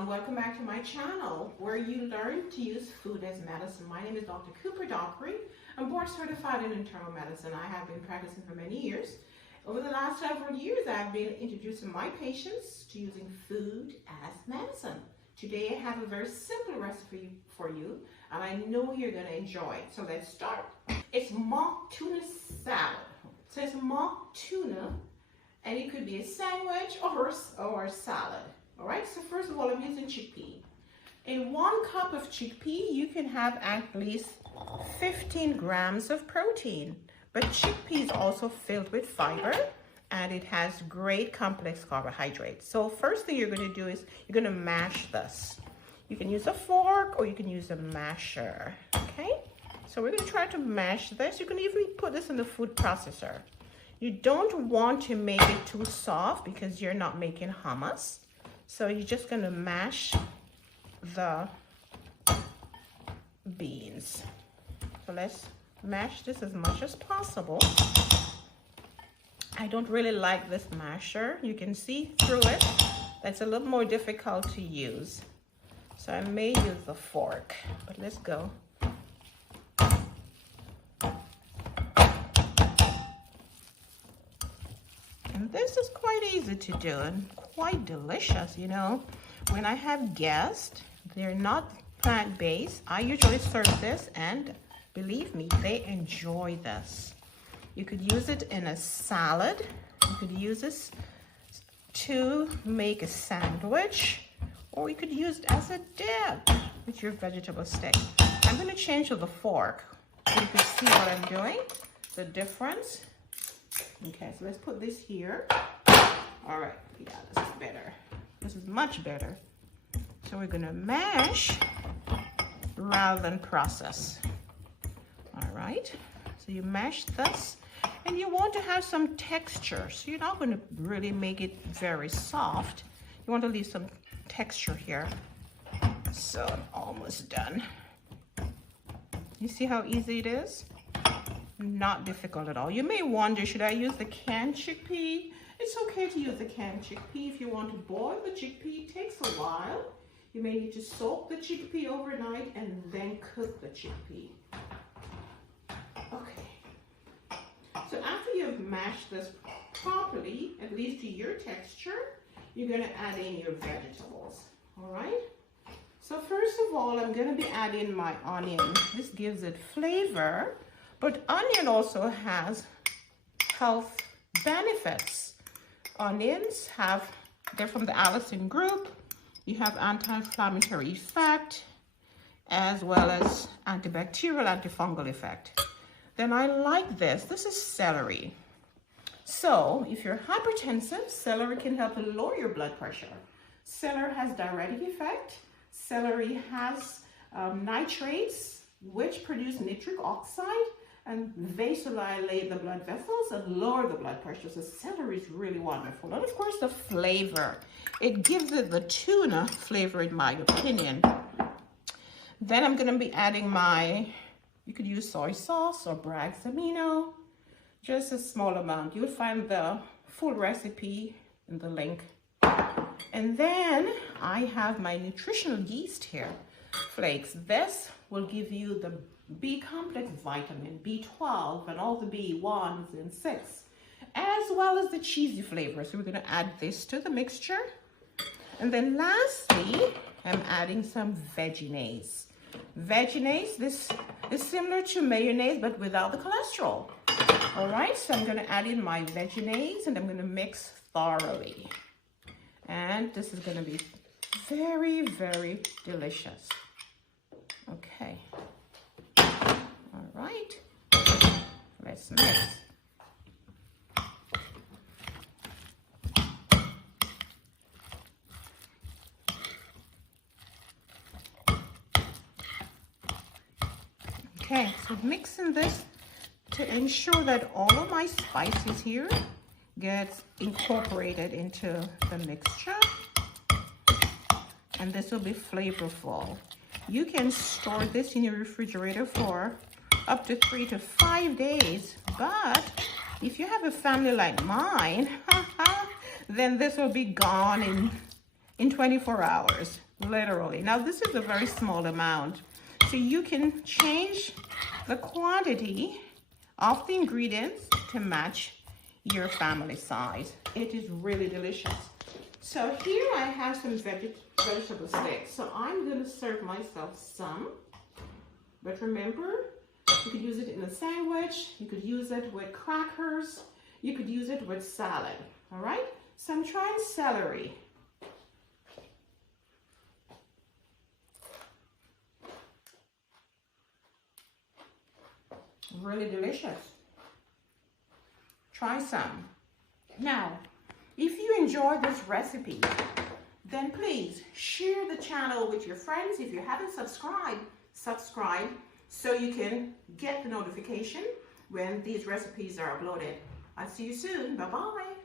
everyone, welcome back to my channel where you learn to use food as medicine. My name is Dr. Cooper Dockery. I'm board certified in internal medicine. I have been practicing for many years. Over the last several years, I've been introducing my patients to using food as medicine. Today I have a very simple recipe for you and I know you're going to enjoy it. So let's start. It's mock tuna salad. It says mock tuna and it could be a sandwich or a salad. All right, so first of all, I'm using chickpea. In 1 cup of chickpea, you can have at least 15 grams of protein. But chickpea is also filled with fiber and it has great complex carbohydrates. So first thing you're going to do is you're going to mash this. You can use a fork or you can use a masher, okay? So we're going to try to mash this. You can even put this in the food processor. You don't want to make it too soft because you're not making hummus. So you're just going to mash the beans. So let's mash this as much as possible. I don't really like this masher. You can see through it. That's a little more difficult to use. So I may use a fork, but let's go. And this is quite easy to do and quite delicious, you know. When I have guests, they're not plant-based. I usually serve this and believe me, they enjoy this. You could use it in a salad. You could use this to make a sandwich, or you could use it as a dip with your vegetable stick. I'm going to change to the fork so you can see what I'm doing, the difference. Okay, so let's put this here. All right, yeah, this is better. This is much better. So we're going to mash rather than process. All right, so you mash this and you want to have some texture. So you're not going to really make it very soft. You want to leave some texture here. So I'm almost done. You see how easy it is? Not difficult at all. You may wonder, should I use the canned chickpea? It's okay to use the canned chickpea. If you want to boil the chickpea, it takes a while. You may need to soak the chickpea overnight and then cook the chickpea. Okay. So after you've mashed this properly, at least to your texture, you're going to add in your vegetables. All right? So first of all, I'm going to be adding my onion. This gives it flavor. But onion also has health benefits. Onions they're from the allicin group. You have anti-inflammatory effect, as well as antibacterial, antifungal effect. Then I like this. This is celery. So if you're hypertensive, celery can help to lower your blood pressure. Celery has diuretic effect. Celery has nitrates, which produce nitric oxide and vasodilate the blood vessels and lower the blood pressure. So celery is really wonderful. And of course the flavor. It gives it the tuna flavor in my opinion. Then I'm going to be adding you could use soy sauce or Bragg's amino. Just a small amount. You'll find the full recipe in the link. And then I have my nutritional yeast here. Flakes. This will give you the B complex vitamin, B12, and all the B1s and 6, as well as the cheesy flavor. So we're going to add this to the mixture. And then lastly, I'm adding some Vegenaise. Vegenaise, this is similar to mayonnaise, but without the cholesterol. All right, so I'm going to add in my Vegenaise and I'm going to mix thoroughly. And this is going to be very, very delicious. Okay. All right. Let's mix. Okay, so mixing this to ensure that all of my spices here gets incorporated into the mixture. And this will be flavorful. You can store this in your refrigerator for up to 3 to 5 days, but if you have a family like mine, then this will be gone in 24 hours. literally. Now this is a very small amount, so you can change the quantity of the ingredients to match your family size. It is really delicious. So here I have some vegetable sticks. So I'm going to serve myself some. But remember, you could use it in a sandwich. You could use it with crackers. You could use it with salad. All right? So I'm trying celery. Really delicious. Try some. Now, if you enjoyed this recipe, then please share the channel with your friends. If you haven't subscribed, subscribe so you can get the notification when these recipes are uploaded. I'll see you soon. Bye-bye.